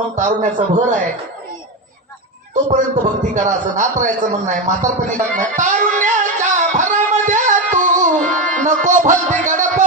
म्हणून तारुण्याचा भर आहे तोपर्यंत भक्ती करा असं नात राहायचं मग नाही म्हातारपणी तारुण्याच्या भरामध्ये तू नको भक्ती गडप